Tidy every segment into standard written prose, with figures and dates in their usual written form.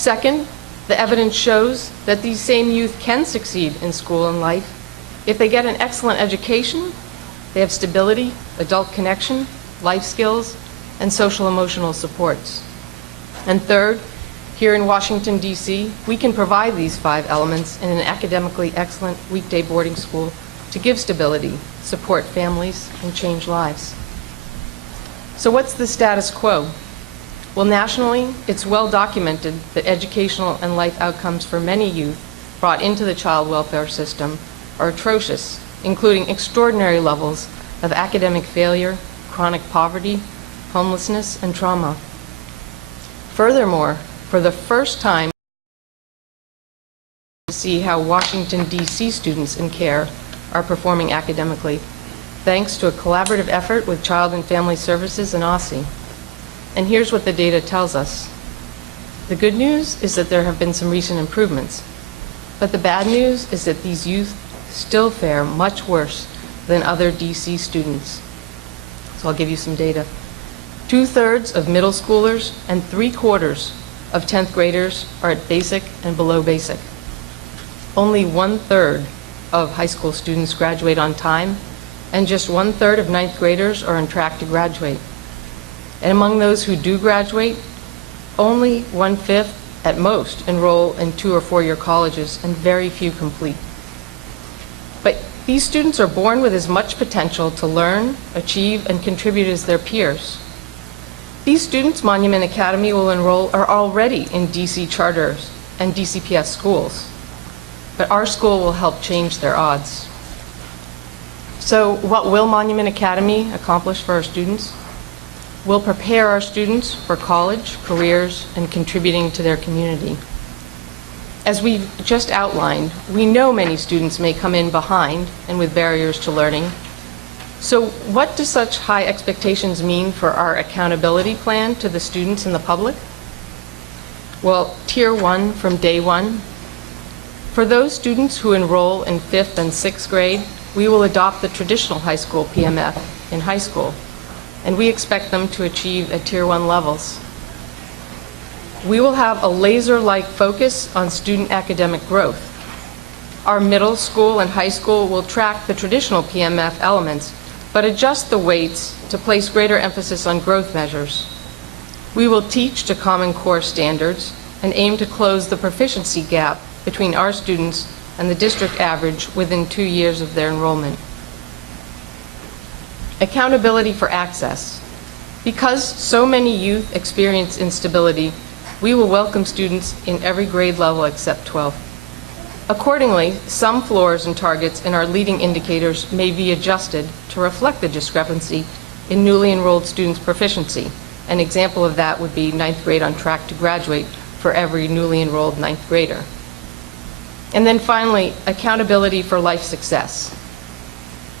Second, the evidence shows that these same youth can succeed in school and life if they get an excellent education, they have stability, adult connection, life skills, and social emotional supports. And third, here in Washington, D.C., we can provide these 5 elements in an academically excellent weekday boarding school to give stability, support families, and change lives. So what's the status quo? Well, nationally, it's well documented that educational and life outcomes for many youth brought into the child welfare system are atrocious, including extraordinary levels of academic failure, chronic poverty, homelessness, and trauma. Furthermore, for the first time, we see how Washington, D.C. students in care are performing academically, thanks to a collaborative effort with Child and Family Services and OSSI. And here's what the data tells us. The good news is that there have been some recent improvements, but the bad news is that these youth still fare much worse than other DC students. So I'll give you some data. 2/3 of middle schoolers and 3/4 of 10th graders are at basic and below basic. Only 1/3 of high school students graduate on time, and just 1/3 of 9th graders are on track to graduate. And among those who do graduate, only 1/5 at most enroll in 2- or 4-year colleges, and very few complete. But these students are born with as much potential to learn, achieve, and contribute as their peers. These students Monument Academy will enroll are already in DC charters and DCPS schools, but our school will help change their odds. So what will Monument Academy accomplish for our students? We'll prepare our students for college, careers, and contributing to their community. As we've just outlined, we know many students may come in behind and with barriers to learning. So what do such high expectations mean for our accountability plan to the students and the public? Well, Tier 1 from day one. For those students who enroll in 5th and 6th grade, we will adopt the traditional high school PMF in high school, and we expect them to achieve at Tier 1 levels. We will have a laser-like focus on student academic growth. Our middle school and high school will track the traditional PMF elements, but adjust the weights to place greater emphasis on growth measures. We will teach to Common Core standards and aim to close the proficiency gap between our students and the district average within 2 years of their enrollment. Accountability for access. Because so many youth experience instability, we will welcome students in every grade level except 12th. Accordingly, some floors and targets in our leading indicators may be adjusted to reflect the discrepancy in newly enrolled students' proficiency. An example of that would be 9th grade on track to graduate for every newly enrolled 9th grader. And then finally, accountability for life success.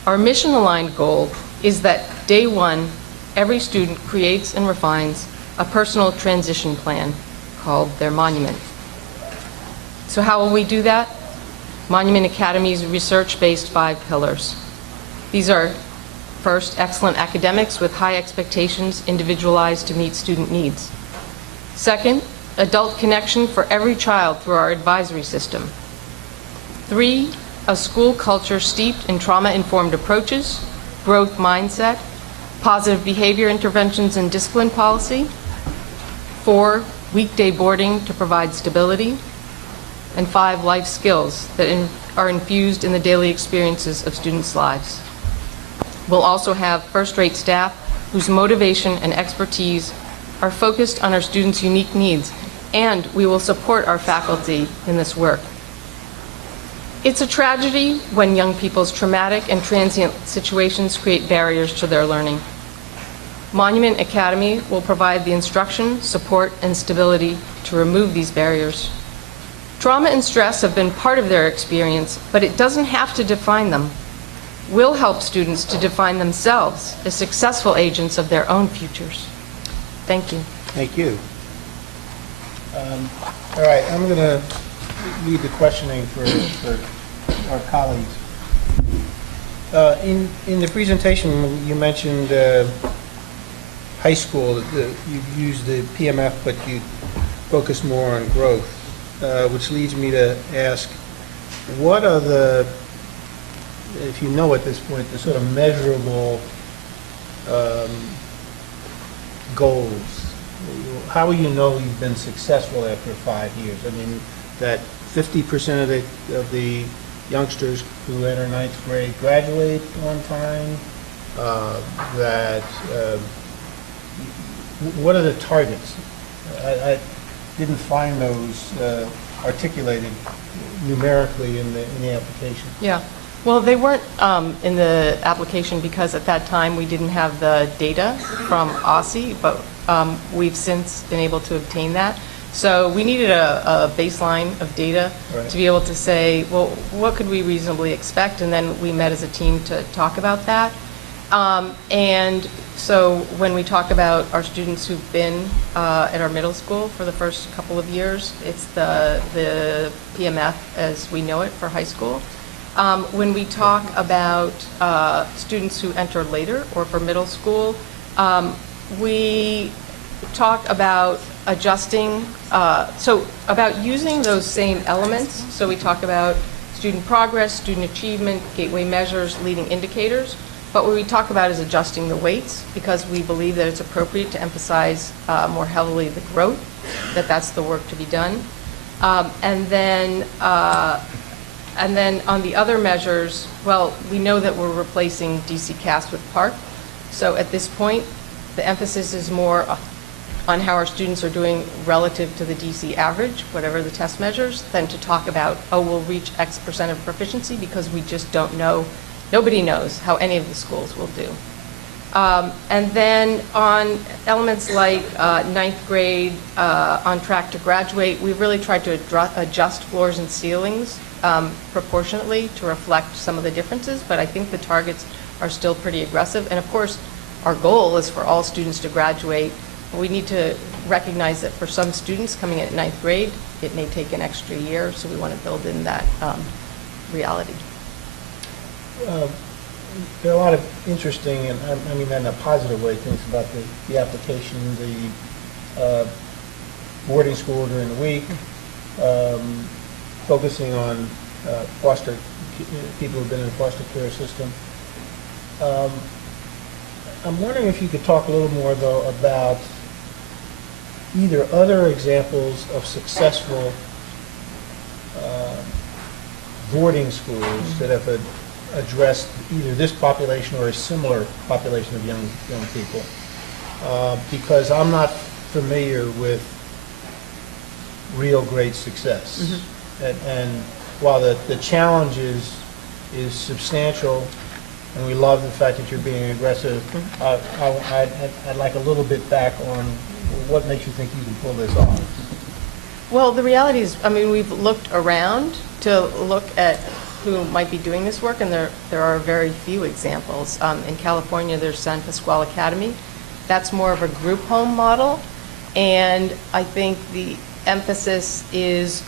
Our mission-aligned goal is that day one, every student creates and refines a personal transition plan called their monument. So how will we do that? Monument Academy's research-based 5 pillars. These are, first, excellent academics with high expectations individualized to meet student needs. Second, adult connection for every child through our advisory system. 3, a school culture steeped in trauma-informed approaches, growth mindset, positive behavior interventions and discipline policy. 4, weekday boarding to provide stability. And 5, life skills that are infused in the daily experiences of students' lives. We'll also have first-rate staff whose motivation and expertise are focused on our students' unique needs, and we will support our faculty in this work. It's a tragedy when young people's traumatic and transient situations create barriers to their learning. Monument Academy will provide the instruction, support, and stability to remove these barriers. Trauma and stress have been part of their experience, but it doesn't have to define them. We'll help students to define themselves as successful agents of their own futures. Thank you. Thank you. All right, I'm going to lead the questioning for our colleagues. In the presentation, you mentioned high school. You've used the PMF, but you focus more on growth, which leads me to ask, what are the, if you know at this point, the sort of measurable goals? How will you know you've been successful after 5 years? I mean, that 50% of the youngsters who enter ninth grade graduate on time, what are the targets? I didn't find those articulated numerically in the application. Yeah. Well, they weren't in the application because at that time we didn't have the data from OSSI, but we've since been able to obtain that. So we needed a baseline of data to be able to say, well, what could we reasonably expect? And then we met as a team to talk about that. And so when we talk about our students who've been at our middle school for the first couple of years, it's the PMF as we know it for high school. When we talk about students who enter later or for middle school, we talk about adjusting, about using those same elements. So we talk about student progress, student achievement, gateway measures, leading indicators. But what we talk about is adjusting the weights because we believe that it's appropriate to emphasize more heavily the growth, that's the work to be done. And then on the other measures, well, we know that we're replacing DC CAS with PARC. So at this point, the emphasis is more on how our students are doing relative to the DC average, whatever the test measures, than to talk about, oh, we'll reach X% of proficiency because we just don't know. Nobody knows how any of the schools will do. And then on elements like ninth grade, on track to graduate, we've really tried to adjust floors and ceilings proportionately to reflect some of the differences, but I think the targets are still pretty aggressive. And of course, our goal is for all students to graduate. We need to recognize that for some students coming in at ninth grade, it may take an extra year, so we want to build in that reality. There are a lot of interesting, and I mean that in a positive way, things about the application, the boarding school during the week, focusing on foster people who've been in the foster care system. I'm wondering if you could talk a little more, though, about either other examples of successful boarding schools that have addressed either this population or a similar population of young people, because I'm not familiar with real great success. And while the challenge is substantial, and we love the fact that you're being aggressive, I'd like a little bit back on what makes you think you can pull this off. Well, the reality is, I mean, we've looked around to look at who might be doing this work, and there are very few examples. In California, there's San Pasquale Academy. That's more of a group home model, and I think the emphasis is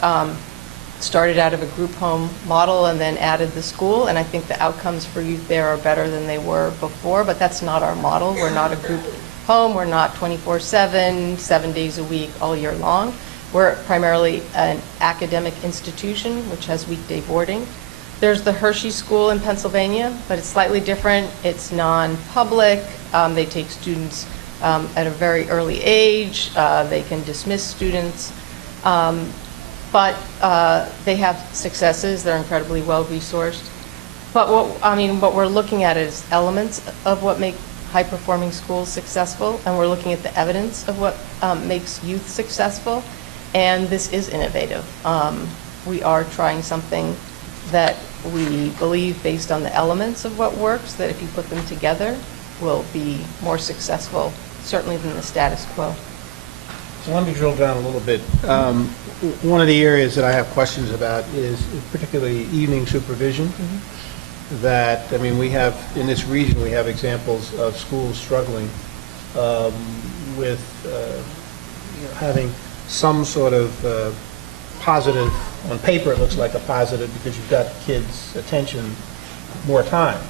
started out of a group home model and then added the school, and I think the outcomes for youth there are better than they were before, but that's not our model. We're not a group home. We're not 24/7, 7 days a week, all year long. We're primarily an academic institution, which has weekday boarding. There's the Hershey School in Pennsylvania, but it's slightly different. It's non-public. They take students at a very early age. They can dismiss students. But they have successes. They're incredibly well-resourced. But what we're looking at is elements of what make high-performing schools successful, and we're looking at the evidence of what makes youth successful, and this is innovative. We are trying something that we believe, based on the elements of what works, that if you put them together, will be more successful, certainly than the status quo. So let me drill down a little bit. One of the areas that I have questions about is particularly evening supervision. That, I mean, we have, in this region, we have examples of schools struggling with having some sort of positive, on paper it looks like a positive because you've got kids' attention more time.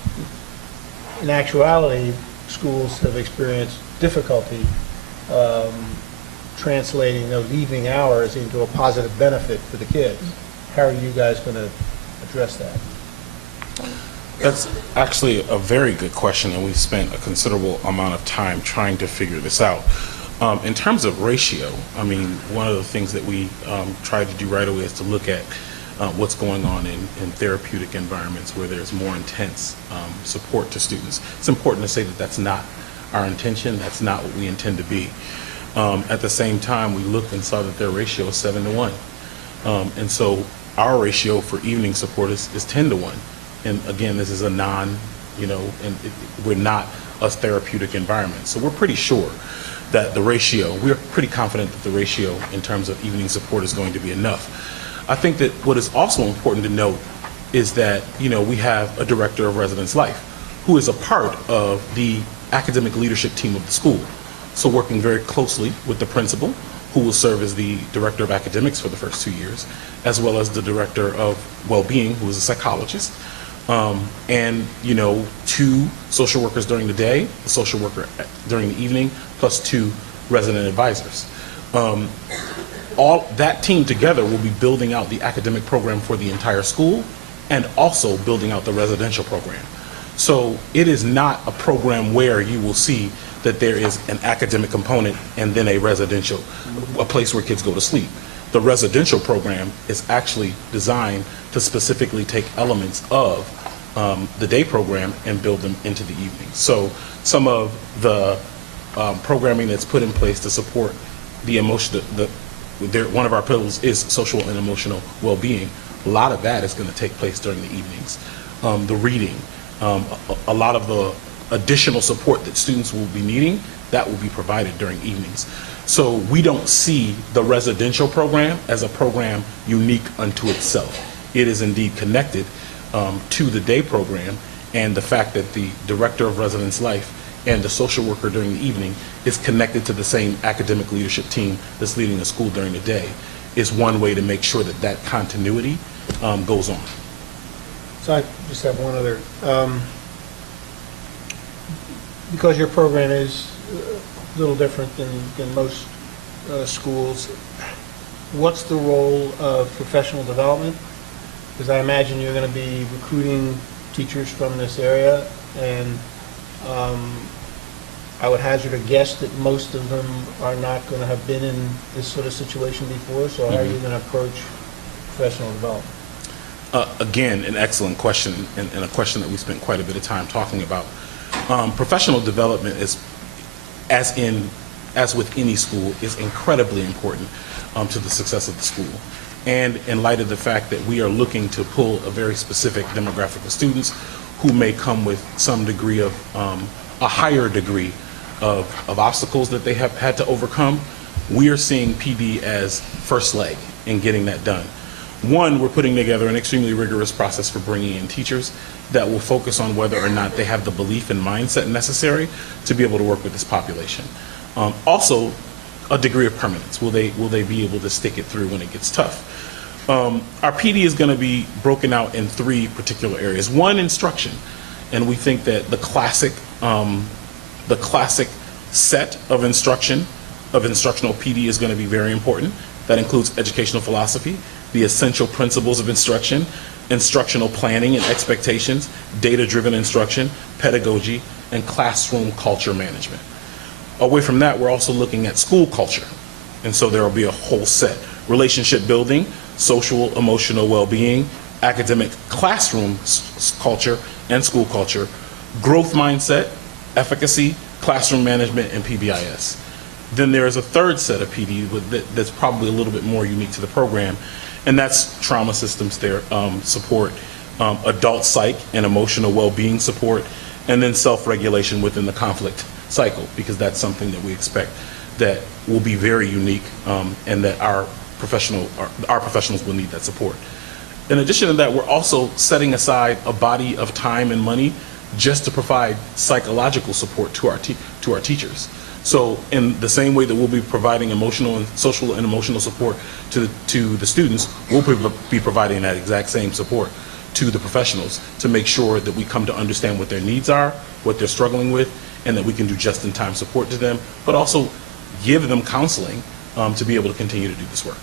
In actuality, schools have experienced difficulty translating those evening hours into a positive benefit for the kids. How are you guys going to address that? That's actually a very good question, and we've spent a considerable amount of time trying to figure this out. In terms of ratio, I mean, one of the things that we try to do right away is to look at what's going on in therapeutic environments where there's more intense support to students. It's important to say that that's not our intention, that's not what we intend to be. At the same time, we looked and saw that their ratio is 7-1. And so our ratio for evening support is 10-1. And again, this is a we're not a therapeutic environment. So we're pretty sure that we're pretty confident that the ratio in terms of evening support is going to be enough. I think that what is also important to note is that, we have a director of residence life who is a part of the academic leadership team of the school. So working very closely with the principal, who will serve as the director of academics for the first 2 years, as well as the director of well-being, who is a psychologist, and 2 social workers during the day, a social worker during the evening, plus 2 resident advisors. All that team together will be building out the academic program for the entire school and also building out the residential program. So it is not a program where you will see that there is an academic component and then a place where kids go to sleep. The residential program is actually designed to specifically take elements of the day program and build them into the evening. So some of the programming that's put in place to support the one of our pillars is social and emotional well-being. A lot of that is going to take place during the evenings. The reading, a lot of the additional support that students will be needing, that will be provided during evenings. So we don't see the residential program as a program unique unto itself. It is indeed connected to the day program, and the fact that the director of residence life and the social worker during the evening is connected to the same academic leadership team that's leading the school during the day is one way to make sure that that continuity goes on. So I just have one other. Because your program is a little different than most schools, what's the role of professional development? Because I imagine you're going to be recruiting teachers from this area, and I would hazard a guess that most of them are not going to have been in this sort of situation before, so how are you going to approach professional development? Again, an excellent question, and a question that we spent quite a bit of time talking about. Professional development is, as with any school, is incredibly important to the success of the school. And in light of the fact that we are looking to pull a very specific demographic of students who may come with some degree of, a higher degree of obstacles that they have had to overcome, we are seeing PD as first leg in getting that done. One, we're putting together an extremely rigorous process for bringing in teachers that will focus on whether or not they have the belief and mindset necessary to be able to work with this population. Also, a degree of permanence. Will they be able to stick it through when it gets tough? Our PD is going to be broken out in 3 particular areas. One, instruction, and we think that the classic set of instructional PD is going to be very important. That includes educational philosophy, the essential principles of instruction, instructional planning and expectations, data-driven instruction, pedagogy, and classroom culture management. Away from that, we're also looking at school culture. And so there will be a whole set. Relationship building, social, emotional well-being, academic classroom culture and school culture, growth mindset, efficacy, classroom management, and PBIS. Then there is a third set of PD that's probably a little bit more unique to the program, and that's trauma systems support, adult psych and emotional well-being support, and then self-regulation within the conflict cycle, because that's something that we expect that will be very unique, and that our professionals will need that support. In addition to that, we're also setting aside a body of time and money just to provide psychological support to our teachers. So in the same way that we'll be providing emotional and social and emotional support to the students, we'll be providing that exact same support to the professionals to make sure that we come to understand what their needs are, what they're struggling with, and that we can do just-in-time support to them, but also give them counseling to be able to continue to do this work.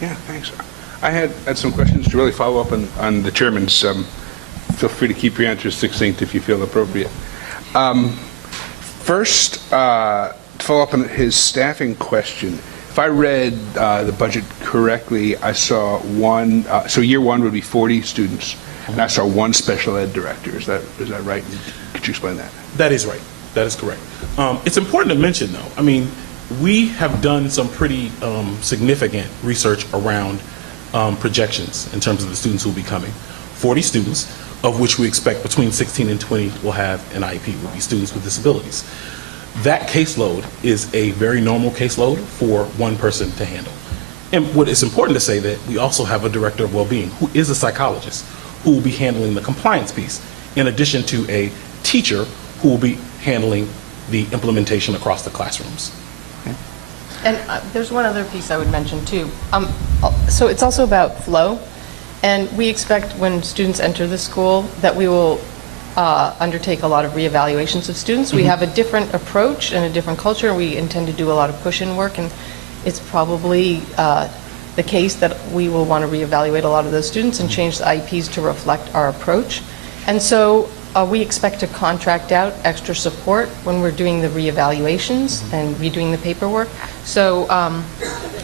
Yeah, thanks. I had some questions to really follow up on the chairman's. Feel free to keep your answers succinct if you feel appropriate. First, to follow up on his staffing question, if I read the budget correctly, I saw one, so year one would be 40 students, and I saw one special ed director. Is that right? Could you explain that? That is right. That is correct. It's important to mention, though, I mean, we have done some pretty significant research around projections in terms of the students who will be coming. 40 students, of which we expect between 16 and 20 will have an IEP, will be students with disabilities. That caseload is a very normal caseload for one person to handle. And what is important to say that we also have a director of well-being who is a psychologist who will be handling the compliance piece, in addition to a teacher who will be handling the implementation across the classrooms. And there's one other piece I would mention too. So it's also about flow. And we expect when students enter the school that we will undertake a lot of reevaluations of students. We have a different approach and a different culture. We intend to do a lot of push-in work, and it's probably the case that we will want to reevaluate a lot of those students and change the IEPs to reflect our approach. And so we expect to contract out extra support when we're doing the reevaluations and redoing the paperwork. So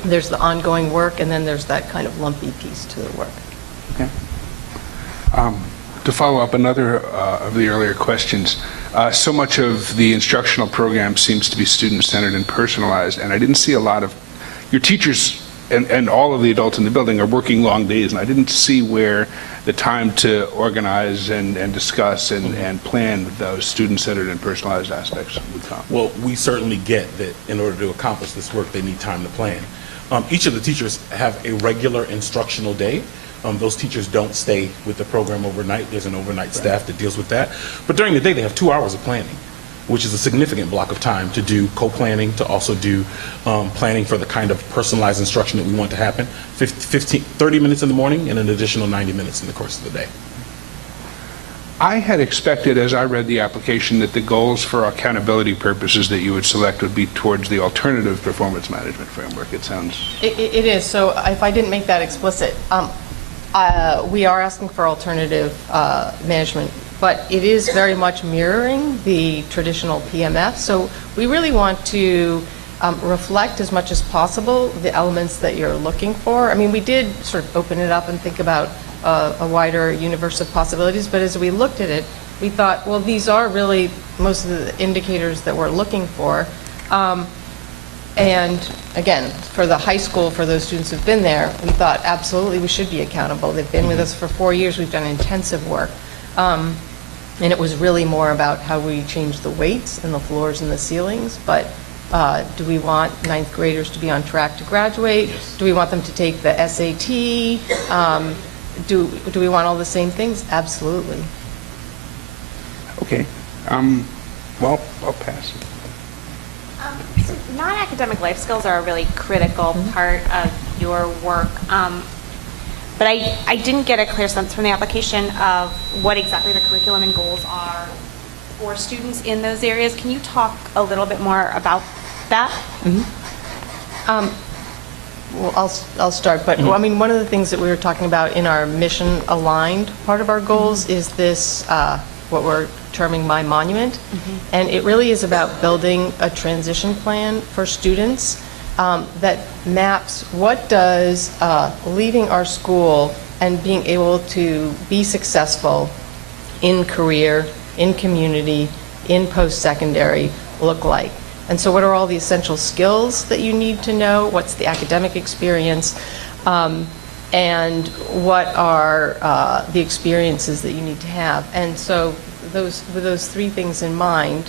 there's the ongoing work, and then there's that kind of lumpy piece to the work. Okay. To follow up another of the earlier questions, so much of the instructional program seems to be student-centered and personalized, and I didn't see a lot of your teachers and all of the adults in the building are working long days, and I didn't see where the time to organize and discuss and plan with those student-centered and personalized aspects would come. Well, we certainly get that in order to accomplish this work, they need time to plan. Each of the teachers have a regular instructional day. Those teachers don't stay with the program overnight. There's an overnight staff that deals with that. But during the day, they have 2 hours of planning, which is a significant block of time to do co-planning, to also do planning for the kind of personalized instruction that we want to happen. 30 minutes in the morning and an additional 90 minutes in the course of the day. I had expected, as I read the application, that the goals for accountability purposes that you would select would be towards the alternative performance management framework. It sounds... It is. So if I didn't make that explicit, we are asking for alternative management, but it is very much mirroring the traditional PMF. So we really want to reflect as much as possible the elements that you're looking for. I mean, we did sort of open it up and think about a wider universe of possibilities, but as we looked at it, we thought, well, these are really most of the indicators that we're looking for. And again, for the high school, for those students who've been there, we thought absolutely we should be accountable. They've been with us for 4 years. We've done intensive work. And it was really more about how we change the weights and the floors and the ceilings. But do we want ninth graders to be on track to graduate? Yes. Do we want them to take the SAT? Do we want all the same things? Absolutely. Okay. Well, I'll pass it. So non-academic life skills are a really critical part of your work, but I didn't get a clear sense from the application of what exactly the curriculum and goals are for students in those areas. Can you talk a little bit more about that? Well, I'll start, but I mean, one of the things that we were talking about in our mission-aligned part of our goals is this, what we're terming My Monument, and it really is about building a transition plan for students that maps what does leaving our school and being able to be successful in career, in community, in post-secondary look like. And so what are all the essential skills that you need to know? What's the academic experience? And what are the experiences that you need to have? And so with those three things in mind,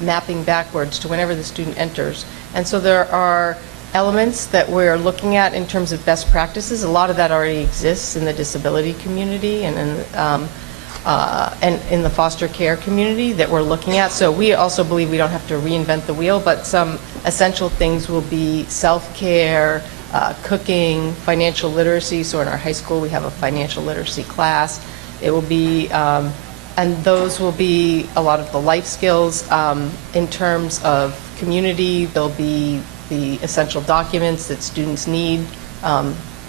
mapping backwards to whenever the student enters. And so there are elements that we're looking at in terms of best practices. A lot of that already exists in the disability community and in the foster care community that we're looking at. So we also believe we don't have to reinvent the wheel, but some essential things will be self-care, cooking, financial literacy. So in our high school, we have a financial literacy class. It will be, and those will be a lot of the life skills in terms of community, there'll be the essential documents that students need,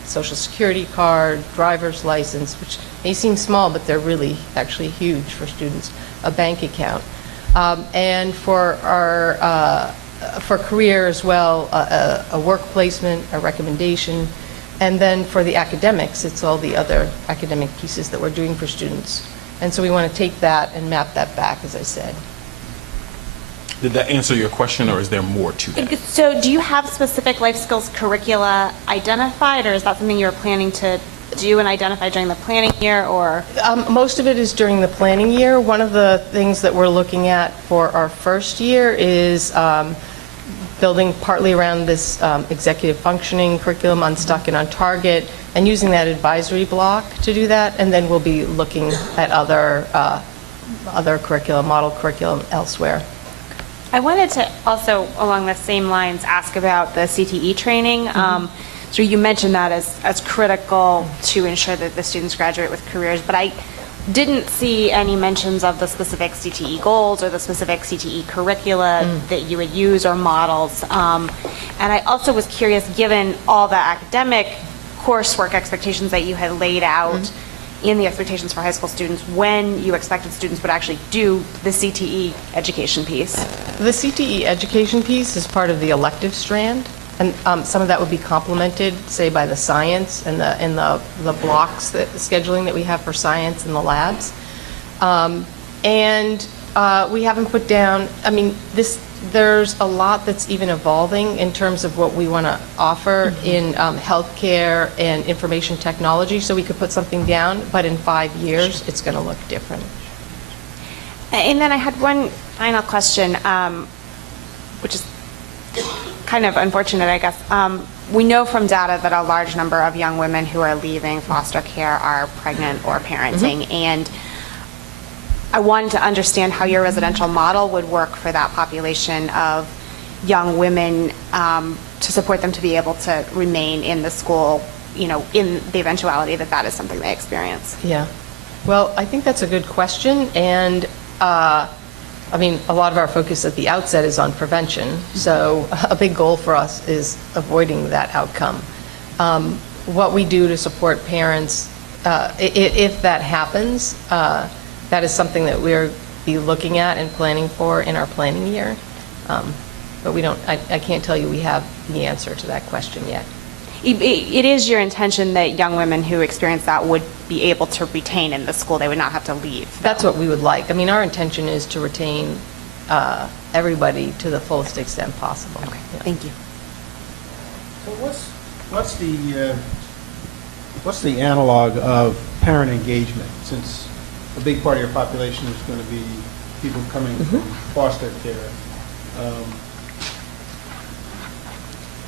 social security card, driver's license, which may seem small, but they're really actually huge for students, a bank account. And for our for career as well, a work placement, a recommendation, and then for the academics, it's all the other academic pieces that we're doing for students. And so we want to take that and map that back, as I said. Did that answer your question, or is there more to that? So do you have specific life skills curricula identified, or is that something you're planning to do and identify during the planning year, or? Most of it is during the planning year. One of the things that we're looking at for our first year is building partly around this executive functioning curriculum, Unstuck and on Target, and using that advisory block to do that. And then we'll be looking at other curriculum, model curriculum elsewhere. I wanted to also, along the same lines, ask about the CTE training. So you mentioned that as critical to ensure that the students graduate with careers, but I didn't see any mentions of the specific CTE goals or the specific CTE curricula that you would use or models. And I also was curious, given all the academic coursework expectations that you had laid out in the expectations for high school students, when you expected students would actually do the CTE education piece. The CTE education piece is part of the elective strand, and some of that would be complemented, say, by the science and the blocks, the scheduling that we have for science in the labs. And we haven't put down, I mean, there's a lot that's even evolving in terms of what we want to offer in healthcare and information technology, so we could put something down, but in 5 years, it's going to look different. And then I had one final question, which is kind of unfortunate, I guess. We know from data that a large number of young women who are leaving foster care are pregnant or parenting, and I wanted to understand how your residential model would work for that population of young women to support them to be able to remain in the school, you know, in the eventuality that that is something they experience. Yeah. Well, I think that's a good question, and I mean, a lot of our focus at the outset is on prevention, so a big goal for us is avoiding that outcome. What we do to support parents, if that happens, that is something that we'll be looking at and planning for in our planning year. But we don't, I can't tell you we have the answer to that question yet. It is your intention that young women who experience that would be able to retain in the school, they would not have to leave? That's what we would like. I mean, our intention is to retain everybody to the fullest extent possible. Okay, Yeah. thank you. So what's the analog of parent engagement, since a big part of your population is going to be people coming from foster care?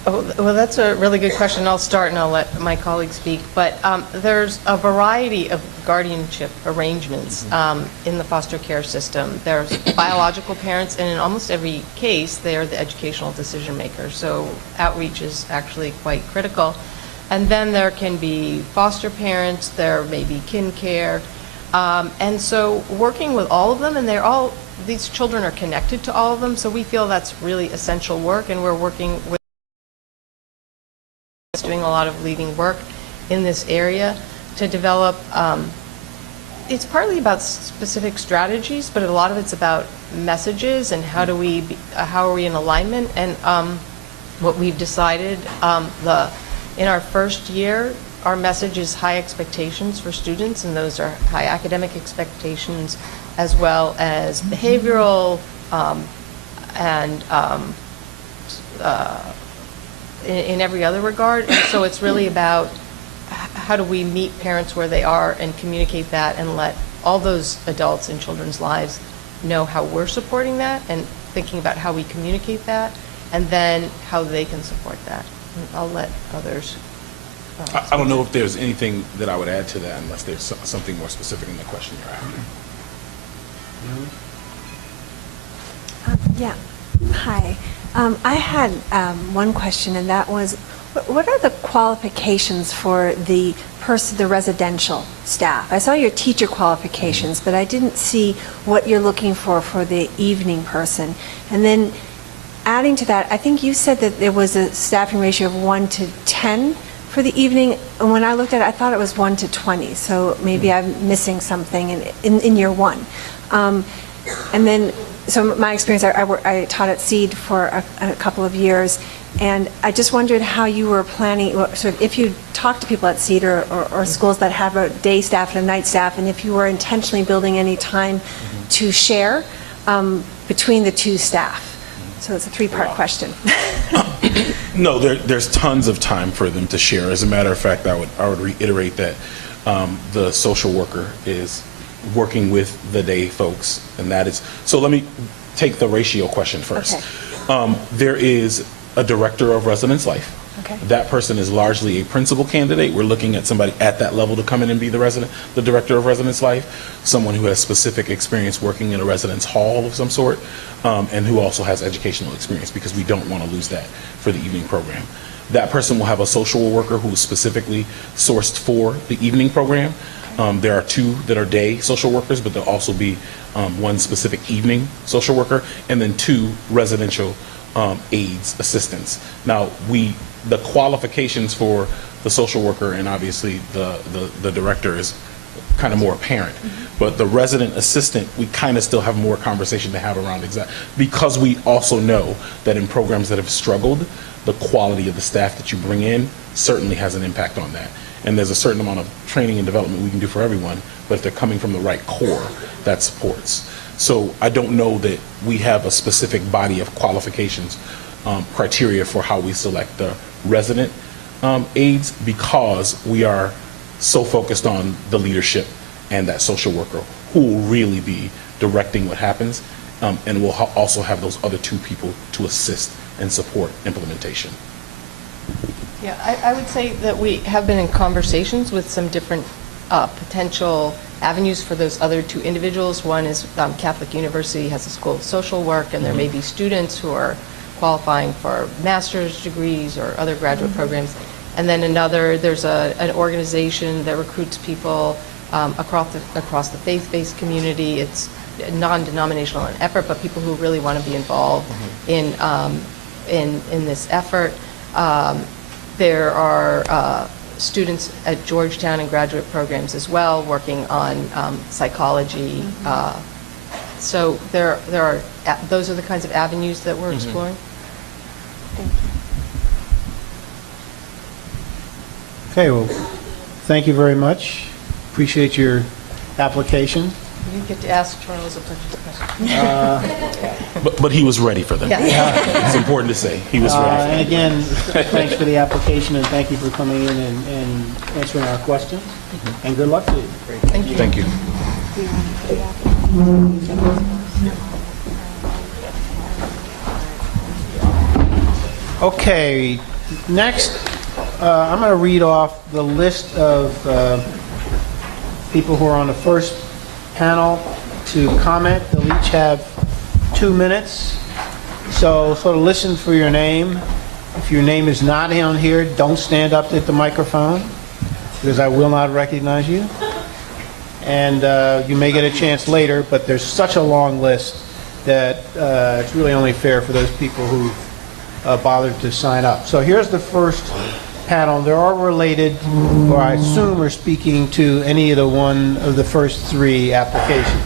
Oh, well, that's a really good question. I'll start and I'll let my colleagues speak. But there's a variety of guardianship arrangements in the foster care system. There's biological parents, and in almost every case, they are the educational decision makers. So outreach is actually quite critical. And then there can be foster parents, there may be kin care. And so working with all of them, and these children are connected to all of them, so we feel that's really essential work, and we're working with doing a lot of leading work in this area to develop, it's partly about specific strategies, but a lot of it's about messages and how are we in alignment. And what we've decided, in our first year, our message is high expectations for students, and those are high academic expectations as well as behavioral and in every other regard. And so it's really about how do we meet parents where they are and communicate that and let all those adults in children's lives know how we're supporting that and thinking about how we communicate that and then how they can support that. And I'll let others. I don't know if there's anything that I would add to that unless there's something more specific in the question you're asking. Yeah. Hi. I had one question, and that was, what are the qualifications for the residential staff? I saw your teacher qualifications, but I didn't see what you're looking for the evening person. And then adding to that, I think you said that there was a staffing ratio of 1 to 10 for the evening. And when I looked at it, I thought it was 1 to 20. So maybe I'm missing something in year one. And then, so my experience, I taught at Seed for a couple of years, and I just wondered how you were planning, sort of if you talk to people at Seed or schools that have a day staff and a night staff, and if you were intentionally building any time to share between the two staff. So it's a three-part question. No, there's tons of time for them to share. As a matter of fact, I would reiterate that the social worker is working with the day folks, and that is, so let me take the ratio question first. Okay. There is a director of residence life. Okay. That person is largely a principal candidate. We're looking at somebody at that level to come in and be the director of residence life, someone who has specific experience working in a residence hall of some sort, and who also has educational experience, because we don't want to lose that for the evening program. That person will have a social worker who is specifically sourced for the evening program. There are 2 that are day social workers, but there'll also be 1 specific evening social worker, and then 2 residential aides, assistants. Now, the qualifications for the social worker and obviously the director is kind of more apparent. But the resident assistant, we kind of still have more conversation to have around because we also know that in programs that have struggled, the quality of the staff that you bring in certainly has an impact on that. And there's a certain amount of training and development we can do for everyone, but if they're coming from the right core, that supports. So I don't know that we have a specific body of qualifications, criteria for how we select the resident aides, because we are so focused on the leadership and that social worker who will really be directing what happens, and we'll also have those other 2 people to assist and support implementation. Yeah, I would say that we have been in conversations with some different potential avenues for those other 2 individuals. One is Catholic University has a school of social work, and there may be students who are qualifying for master's degrees or other graduate programs. And then there's an organization that recruits people across the faith-based community. It's non-denominational in effort, but people who really want to be involved in this effort. There are students at Georgetown in graduate programs as well, working on psychology. So those are the kinds of avenues that we're exploring. Thank you. Okay, well, thank you very much. Appreciate your application. You didn't get to ask Charles a bunch of questions. But he was ready for them. Yeah. It's important to say, he was ready. And again, thanks for the application, and thank you for coming in and answering our questions. And good luck to you. Thank you. Thank you. Okay, next, I'm going to read off the list of people who are on the first panel to comment. They'll each have 2 minutes. So sort of listen for your name. If your name is not on here, don't stand up at the microphone, because I will not recognize you. And you may get a chance later, but there's such a long list that it's really only fair for those people who bothered to sign up. So here's the first panel. They're all related, or I assume are speaking to any of the first 3 applications.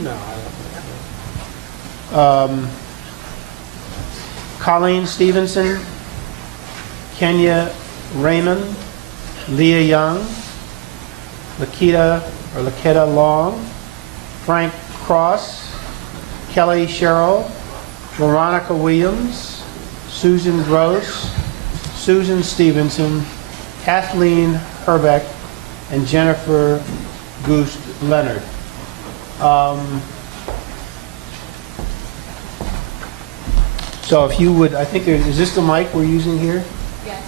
No, I don't. Colleen Stevenson, Kenya Raymond, Leah Young, Lakita Long, Frank Cross, Kelly Sherrill, Veronica Williams, Susan Gross, Susan Stevenson, Kathleen Herbeck, and Jennifer Goost Leonard. So if you would, I think is this the mic we're using here? Yes.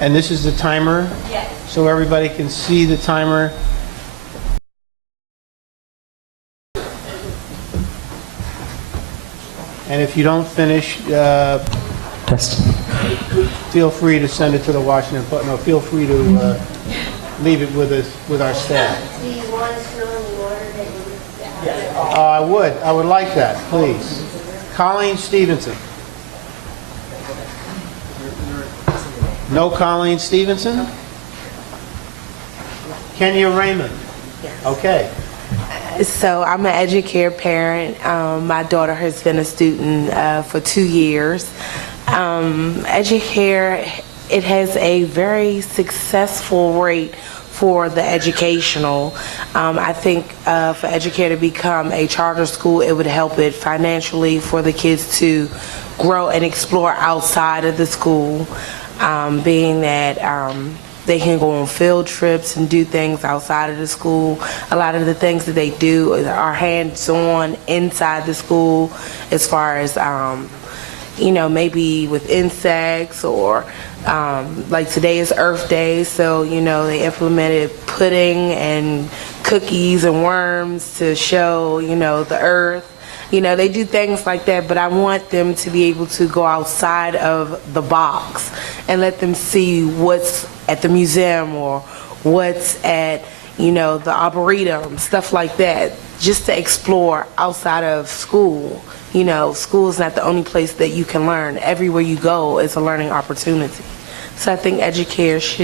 And this is the timer? Yes. So everybody can see the timer. And if you don't finish, feel free to send it to the Washington Post. No, feel free to leave it with us, with our staff. Do you want us to I would like that, please. Colleen Stevenson. No Colleen Stevenson? Kenya Raymond? Okay. So I'm an educator parent. My daughter has been a student for 2 years. Educare, it has a very successful rate for the educational. I think for Educare to become a charter school, it would help it financially for the kids to grow and explore outside of the school, being that they can go on field trips and do things outside of the school. A lot of the things that they do are hands-on inside the school, as far as maybe with insects, or like today is Earth Day, so they implemented pudding and cookies and worms to show the earth. They do things like that, but I want them to be able to go outside of the box and let them see what's at the museum or what's at, the arboretum, stuff like that, just to explore outside of school. School is not the only place that you can learn. Everywhere you go is a learning opportunity. So I think Educare should